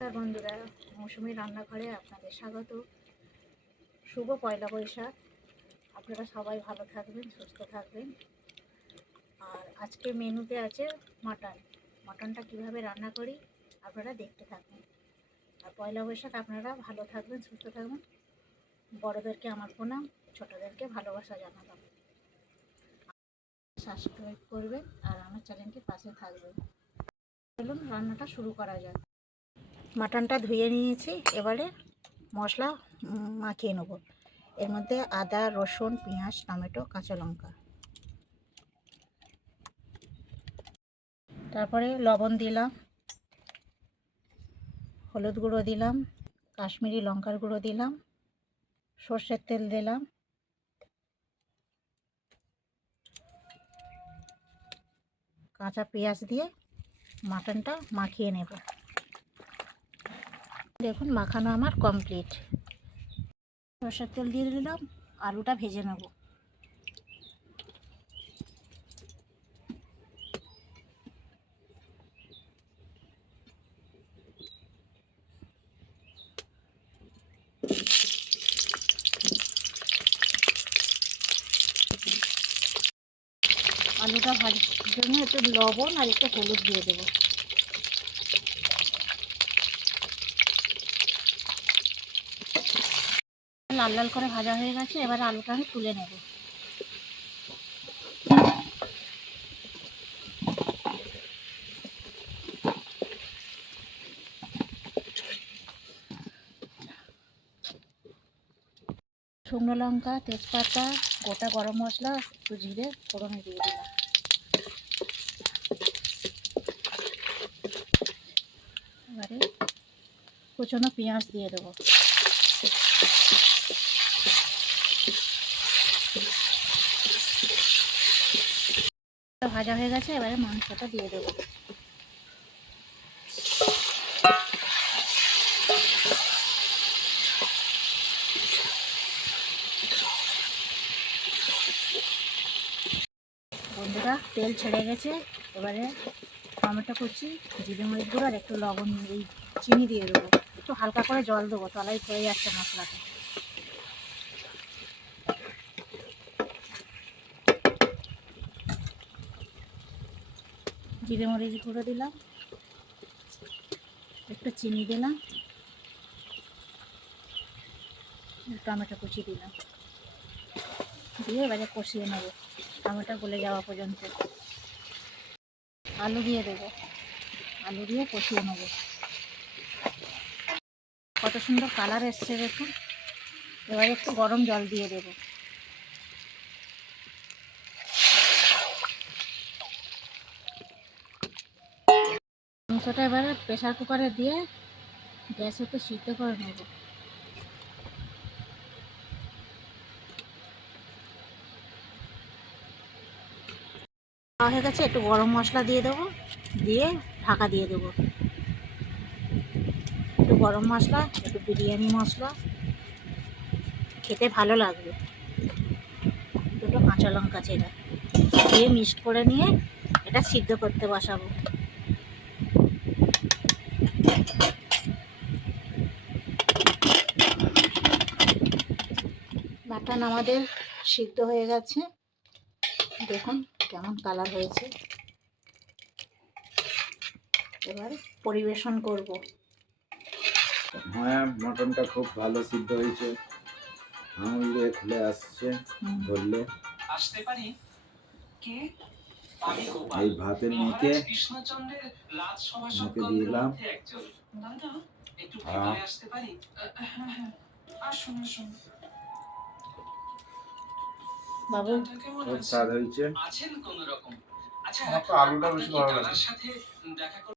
নমস্কার বন্ধুরা, মৌসুমী রান্নাঘরে আপনাদের স্বাগত। শুভ পয়লা বৈশাখ। আপনারা সবাই ভালো থাকবেন, সুস্থ থাকবেন। আর আজকে মেনুতে আছে মাটনটা কিভাবে রান্না করি আপনারা দেখতে থাকবেন। আর পয়লা বৈশাখ আপনারা ভালো থাকবেন, সুস্থ থাকবেন। বড়োদেরকে আমার প্রণাম, ছোটোদেরকে ভালোবাসা জানালাম। সাবস্ক্রাইব করবেন আর আমার চ্যানেলটির পাশে থাকবেন। চলুন রান্নাটা শুরু করা যাক। মাটনটা ধুয়ে নিয়েছি, এবারে মশলা মাখিয়ে নেব। এর মধ্যে আদা, রসুন, পেঁয়াজ, টমেটো, কাঁচা লঙ্কা, তারপরে লবণ দিলাম, হলুদ গুঁড়ো দিলাম, কাশ্মীরি লঙ্কার গুঁড়ো দিলাম, সর্ষের তেল দিলাম, কাঁচা পেঁয়াজ দিয়ে মাটনটা মাখিয়ে নেব। দেখুন মাখানো আমার কমপ্লিট। সর্ষের তেল দিয়ে দিলাম, আলুটা ভেজে নেব। আলুটা ভাজার জন্য একটু লবণ আর একটু হলুদ দিয়ে দেবো। লাল লাল করে ভাজা হয়ে গেছে, এবার আলুটা আমি তুলে নেব। শুকনো লঙ্কা, তেজপাতা, গোটা গরম মশলা, একটু জিরে ফোড়নে দিয়ে দিলাম। এবারে কুচনো পেঁয়াজ দিয়ে দেবো। ভাজা হয়ে গেছে, এবারে মাংসটা দিয়ে দেবো। বন্ধুরা, তেল ছেড়ে গেছে, এবারে টমেটো কুচি, জিরে মরিচ গুঁড়ো আর একটু লবণ, এই চিনি দিয়ে দেবো। একটু হালকা করে জল দেবো, তলায় পড়ে যাচ্ছে মশলাটা। জিরে মরিচ গুঁড়ো দিলাম, একটু চিনি দিলাম, টমেটো কুচি দিলাম, দিয়ে এবারে কষিয়ে নেব টমেটো গলে যাওয়া পর্যন্ত। আলু দিয়ে দেবো, আলু দিয়ে কষিয়ে নেব। কত সুন্দর কালার এসছে দেখুন। এবারে একটু গরম জল দিয়ে দেবো। মাংসটা এবারে প্রেসার কুকারে দিয়ে গ্যাসেতে সিদ্ধ করে নেব। হয়ে গেছে, একটু গরম মশলা দিয়ে দেবো, দিয়ে ঢাকা দিয়ে দেবো। একটু গরম মশলা, একটু বিরিয়ানি মশলা, খেতে ভালো লাগবে। দুটো কাঁচা লঙ্কা চেরা দিয়ে মিক্সড করে নিয়ে এটা সিদ্ধ করতে বসাবো। মাটন আমাদের সিদ্ধ হয়ে গেছে, দেখুন কেমন কালার হয়েছে। এবার পরিবেশন করব। হ্যাঁ, মটনটা খুব ভালো সিদ্ধ হয়েছে, আঙুল দিয়ে খুলে আসছে, বললে আসতে পারি কে? এই ভাতের নিচে মুখে দিলাম। বাবু খুব স্বাদ হয়েছে। আলুটা বেশি ভালো লাগে।